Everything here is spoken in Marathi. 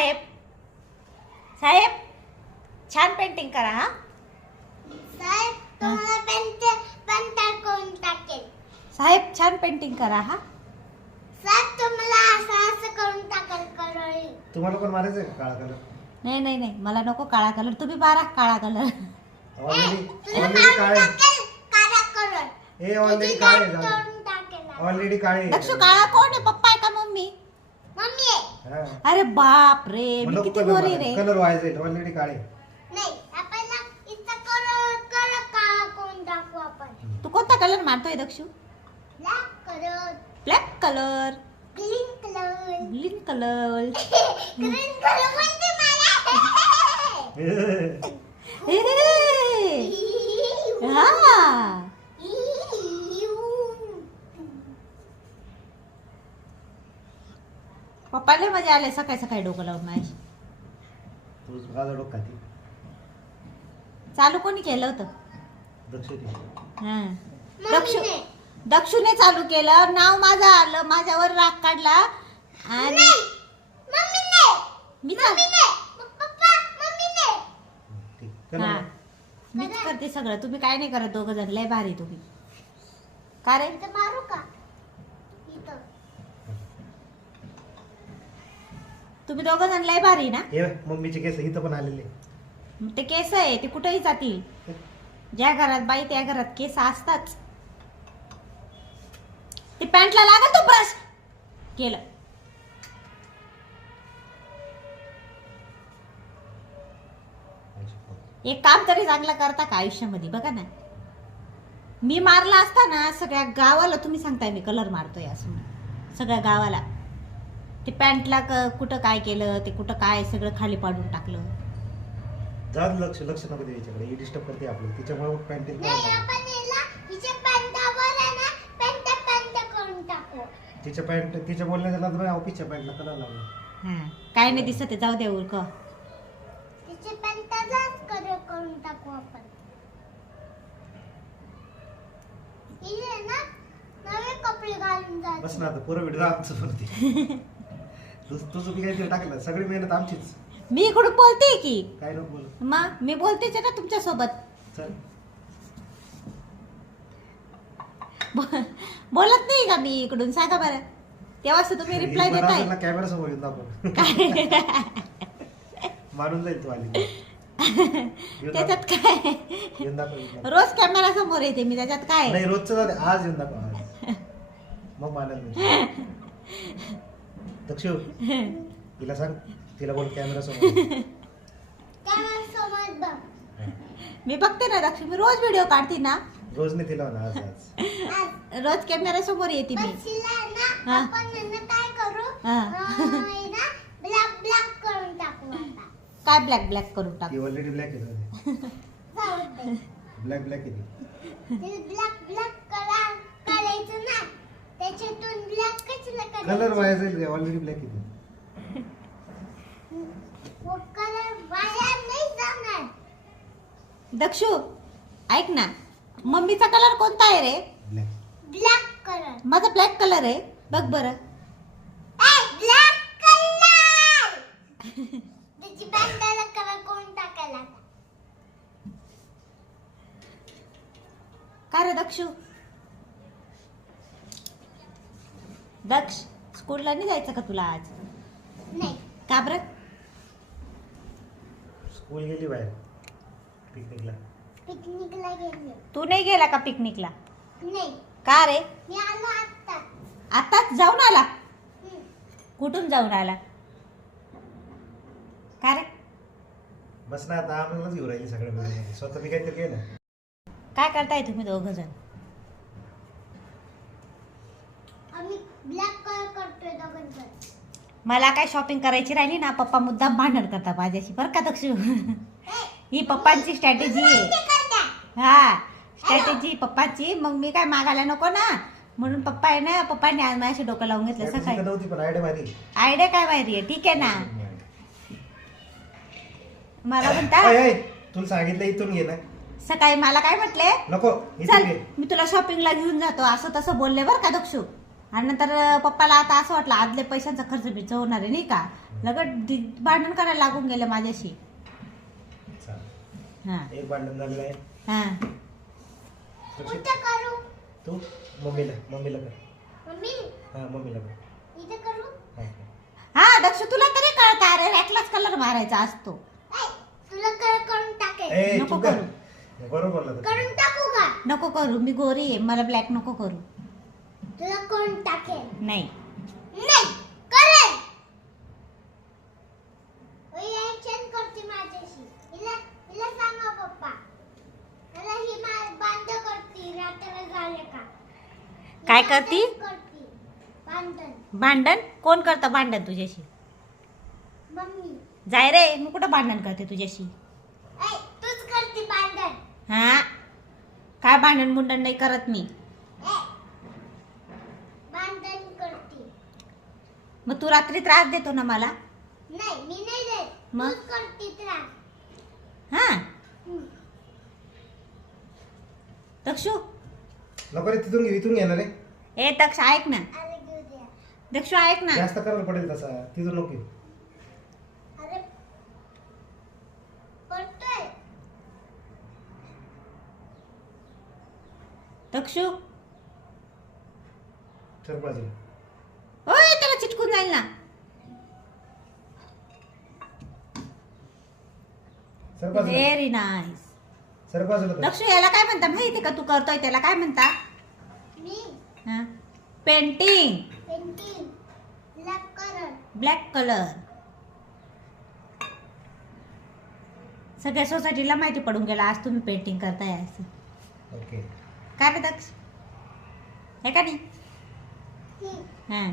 साहेब. साहेब छान पेंटिंग करा हा. साहेब तुम्हाला पेंट पेंटर करून टाकेल? साहेब छान पेंटिंग करा हा. साहेब तुम्हाला असं असं करून टाकेल करोळी तुम्हाला पण मारायचं आहे का काळा कलर नाही नाही नाही. मला नको काळा कलर तुम्ही मारा काळा कलर ऑलरेडी ऑलरेडी काळे टाकेल? काळा कलर हे ऑलरेडी तुझी काळे दात टाकेल ऑलरेडी काळे. दक्षू काळा कोण आहे? पप्पा आहे का मम्मी? मम्मी आहे. हा. अरे बाप रे मी किती कलर गोरी रे. कलर व्हायचे ऑलरेडी काळे. नाही आपल्याला इथं कलर कलर काळा करून टाकू आपण. तू कोणता कलर मारतोय Dakshu? Black colour. Black colour. Green colour. Green colour. Green colour म्हणजे मला. हा. पप्पाला मजा आले सकाळी सकाळी डोकं लावून माझी तू माझा डोक खाती चालू कोणी केलं होतं दक्ष दे. हा. दक्षू मम्मीने. दक्षूने चालू केलं नाव माझं आलं माझ्यावर राग काढला आणि मम्मीने. मी चाल- मम्मीने. पप्पा, मम्मीने. ठीक कलर हा. मीच करते सगळं तुम्ही काय नाही करत दोघं जण लय भारी तुम्ही का रे इथं मारू का इथं तुम्ही दोघं जण लय भारी ना. हे बघ, मम्मीचे केस इथं पण आलेले. ते केस आहे ते कुठेही जातील. ज्या घरात बाई त्या घरात केस असतात. ते पॅन्टला लागल तो ब्रश. केलं. एक काम तरी चांगलं करता का आयुष्यामध्ये बघा ना. मी मारला असता ना सगळ्या गावाला तुम्ही सांगताय मी कलर मारतोय असं म्हणून. सगळ्या गावाला. ते पॅन्टला क- कुठं काय केलं ते कुठं काय सगळं खाली पाडून टाकलं. दे, लक्ष लक्ष नको दे याच्याकडे ही डिस्टर्ब करते आपल्याला तिच्यामुळे नाही आपण हिच्या पॅन्टावर आहे ना पॅन्ट पॅन्ट करून टाकू. तिच्या पॅन्ट तिच्या बोलण्याच्या नंतर ऑफिसच्या पॅन्टला कलर लावला हा काय नाही दिसत आहे, जाऊ दे उरक. तिचे कलर करून टाकू आपण. ही ना नवे कपडे घालून बस जाते ना आता पुरं व्हिडिओ आमचं काहीतरी टाकलं? सगळी मेहनत आमचीच. मी इकडून बोलते की? काय नको बोल. मी बोलतेच आहे ना तुमच्यासोबत चल बोलत नाही का मी इकडून? सांगा बरं. तेव्हाच तर तुम्ही रिप्लाय देताय कॅमेरा समोर येऊन दाखव. काय? मारून जाईल तू आली येऊन त्याच्यात दाखव. काय? येऊन दाखव, येऊन दाखव. रोज कॅमेरा समोर येते मी त्याच्यात काय? नाही रोजचं जाऊ दे. आज येऊन दाखव. आज. मग मानत नाही. दक्षू तिला सांग तिला बोल कॅमेरा समोर. मी बघते ना दक्ष मी रोज व्हिडिओ काढते ना. रोज नाही तिला म्हणा आज आज. रोज कॅमेरा समोर येते मी. हा. काय हा. ब्लॅक ब्लॅक करून टाकू आता. काय ब्लॅक ब्लॅक करून टाक? ती ऑलरेडी ब्लॅक आहे ब्लॅक ब्लॅक आहे. ते. ब्लॅक ब्लॅक करा करायचं ना त्याच्यातून ब्लॅक कशाला कलर वाया जाईल ऑलरेडी ब्लॅक आहे ती. वो कलर वाया नाही जाणार. दक्षू ऐक ना. मम्मीचा कलर कोणता आहे रे? ब्लॅक ब्लॅक कलर माझा ब्लॅक कलर आहे. बघ बरं. ब्लॅक कलर त्याची बँडाला कलर कोण टाकायला? काय रे दक्षू? दक्ष स्कूलला नाही जायचं का तुला आज? नाही. का बरं? स्कूल गेली बाहेर. पिकनिकला पिकनिकला गेले. तू नाही गेला का पिकनिकला नाही. का रे? मी आलो आता आताच जाऊन आला. कुठून जाऊन आला? का रे? बस ना आता आम्हालाच घेऊन राहिली सगळ्या स्वतः मी काहीतरी केलं. काय करताय तुम्ही दोघ जण आम्ही ब्लॅक कलर करतोय दोघांचं. मला काय शॉपिंग करायची राहिली ना पप्पा मुद्दाम भांडण करता माझ्याशी बरं का दक्षू? ही पप्पांची स्ट्रॅटेजी आहे. हा स्ट्रॅटेजी पप्पाची. मग मी काय मागायला नको ना? म्हणून पप्पा आहे ना पप्पाने आज माझ्याशी डोकं लावून घेतलं सकाळी. तर नव्हती पण आयडिया काय माहिती आहे? ठीक आहे ना. मला म्हणता तुला सांगितलं इथून घे ना. सकाळी मला काय म्हटले? नको चल इथून घे. मी तुला शॉपिंगला घेऊन जातो. असं तसं बोलले बरं का दक्षू? आणि नंतर पप्पाला आता असं वाटलं आदले पैशांचा खर्च बिर्च होणार आहे नाही का? लगट दि- भांडण करायला लागून गेलं माझ्याशी. चालेल. हां. एक भांडण झालेलं आहे. हां. दक्षू, कुठं करू. तू? मम्मीला मम्मीला कर. मम्मी? हा मम्मीला कर. इथं करू? हा. हा दक्ष तुला तरी कळतं अरे रॅकलाच कलर मारायचा असतो. ऐ, तुला कर करून टाकेल. ए नको तू कर. बरोबर. करून टाकू का? नको करू मी गोरी आहे मला ब्लॅक नको करू. तुला करून टाकेल? नाही. नाही करेल. करते माझ्याशी. हिला हिला सांगा पप्पा. मला ही मा- बांध करते रात्र झाले का? काय करती? भांडण. कोण करतं भांडण तुझ्याशी? मम्मी. जाय रे मी कुठं भांडण करते तुझ्याशी? ऐ तूच करते बांधन हा? काय भांडण मुंडण नाही करत मी ऐ बांधन करते मग तू रात्री त्रास देतो ना मला? नाही मी नाही देत. मग? तूच करते त्रास. हा? हम्म. दक्षू? नको रे तिथून घे इथून घेणार रे. ए दक्ष ऐक ना. अरे घेऊ द्या. दक्षू ऐक ना. जास्त करायला पडेल तसा. तिथून नको घेऊ. अरे पडतोय. दक्षू? सर बाजूला. ओय जाईल ना व्हेरी नाईस. दक्षू याला काय म्हणता? माहिती का तू करतोय त्याला? काय म्हणता? मी. हा? पेंटिंग पेंटिंग ब्लॅक कलर सगळ्या सोसायटीला माहिती पडून गेला. आज तुम्ही पेंटिंग करताय असं. ओके काय रे दक्ष हे का नाही? हां.